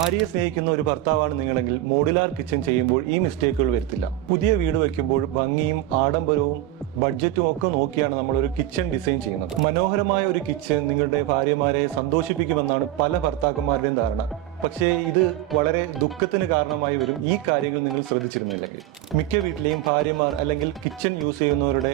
ഭാര്യയെ സ്നേഹിക്കുന്ന ഒരു ഭർത്താവാണ് നിങ്ങളെങ്കിൽ മോഡുലാർ കിച്ചൺ ചെയ്യുമ്പോൾ ഈ മിസ്റ്റേക്കുകൾ വരുത്തില്ല. പുതിയ വീട് വയ്ക്കുമ്പോൾ ഭംഗിയും ആഡംബരവും ബഡ്ജറ്റും ഒക്കെ നോക്കിയാണ് നമ്മൾ ഒരു കിച്ചൺ ഡിസൈൻ ചെയ്യുന്നത്. മനോഹരമായ ഒരു കിച്ചൺ നിങ്ങളുടെ ഭാര്യമാരെ സന്തോഷിപ്പിക്കുമെന്നാണ് പല ഭർത്താക്കന്മാരുടെയും ധാരണ. പക്ഷേ ഇത് വളരെ ദുഃഖത്തിന് കാരണമായി വരും ഈ കാര്യങ്ങൾ നിങ്ങൾ ശ്രദ്ധിച്ചിരുന്നില്ലെങ്കിൽ. മിക്ക വീട്ടിലെയും ഭാര്യമാർ അല്ലെങ്കിൽ കിച്ചൺ യൂസ് ചെയ്യുന്നവരുടെ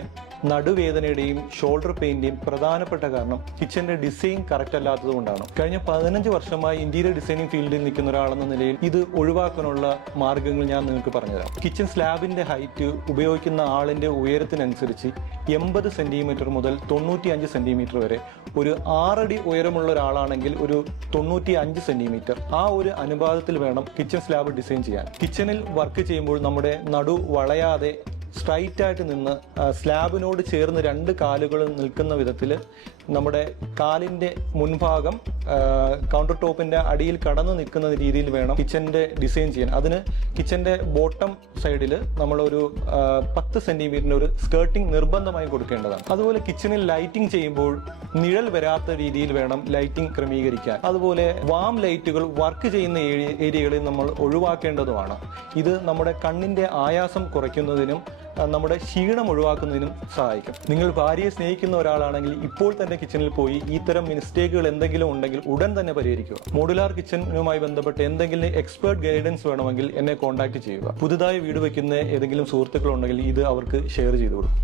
നടുവേദനയുടെയും ഷോൾഡർ പെയിന്റെയും പ്രധാനപ്പെട്ട കാരണം കിച്ചന്റെ ഡിസൈൻ കറക്റ്റ് അല്ലാത്തത് കൊണ്ടാണ്. കഴിഞ്ഞ 15 വർഷമായി ഇന്റീരിയർ ഡിസൈനിങ് ഫീൽഡിൽ നിൽക്കുന്ന ഒരാളെന്ന നിലയിൽ ഇത് ഒഴിവാക്കാനുള്ള മാർഗങ്ങൾ ഞാൻ നിങ്ങൾക്ക് പറഞ്ഞുതരാം. കിച്ചൺ സ്ലാബിന്റെ ഹൈറ്റ് ഉപയോഗിക്കുന്ന ആളിന്റെ ഉയരത്തിനനുസരിച്ച് 80 സെന്റിമീറ്റർ മുതൽ 95 സെന്റിമീറ്റർ വരെ, ഒരു 6 അടി ഉയരമുള്ള ഒരാളാണെങ്കിൽ ഒരു 95 സെന്റിമീറ്റർ, ആ ഒരു അനുപാതത്തിൽ വേണം കിച്ചൺ സ്ലാബ് ഡിസൈൻ ചെയ്യാൻ. കിച്ചണിൽ വർക്ക് ചെയ്യുമ്പോൾ നമ്മുടെ നടു വളയാതെ സ്ട്രൈറ്റ് ആയിട്ട് നിന്ന് സ്ലാബിനോട് ചേർന്ന് 2 കാലുകൾ നിൽക്കുന്ന വിധത്തിൽ നമ്മുടെ കാലിന്റെ മുൻഭാഗം കൗണ്ടർ ടോപ്പിന്റെ അടിയിൽ കടന്നു നിൽക്കുന്ന രീതിയിൽ വേണം കിച്ചന്റെ ഡിസൈൻ ചെയ്യാൻ. അതിന് കിച്ചന്റെ ബോട്ടം സൈഡിൽ നമ്മളൊരു 10 സെന്റിമീറ്ററിന്റെ ഒരു സ്കേർട്ടിംഗ് നിർബന്ധമായി കൊടുക്കേണ്ടതാണ്. അതുപോലെ കിച്ചണിൽ ലൈറ്റിംഗ് ചെയ്യുമ്പോൾ നിഴൽ വരാത്ത രീതിയിൽ വേണം ലൈറ്റിംഗ് ക്രമീകരിക്കാൻ. അതുപോലെ വാം ലൈറ്റുകൾ വർക്ക് ചെയ്യുന്ന ഏരിയകളിൽ നമ്മൾ ഒഴിവാക്കേണ്ടതുമാണ്. ഇത് നമ്മുടെ കണ്ണിന്റെ ആയാസം കുറയ്ക്കുന്നതിനും നമ്മുടെ ക്ഷീണം ഒഴിവാക്കുന്നതിനും സഹായിക്കും. നിങ്ങൾ ഭാര്യയെ സ്നേഹിക്കുന്ന ഒരാളാണെങ്കിൽ ഇപ്പോൾ തന്നെ കിച്ചണിൽ പോയി ഇത്തരം മിസ്റ്റേക്കുകൾ എന്തെങ്കിലും ഉണ്ടെങ്കിൽ ഉടൻ തന്നെ പരിഹരിക്കുക. മോഡുലാർ കിച്ചണുമായി ബന്ധപ്പെട്ട് എന്തെങ്കിലും എക്സ്പേർട്ട് ഗൈഡൻസ് വേണമെങ്കിൽ എന്നെ കോൺടാക്ട് ചെയ്യുക. പുതുതായി വീട് വയ്ക്കുന്ന ഏതെങ്കിലും സുഹൃത്തുക്കളുണ്ടെങ്കിൽ ഇത് അവർക്ക് ഷെയർ ചെയ്തു കൊടുക്കും.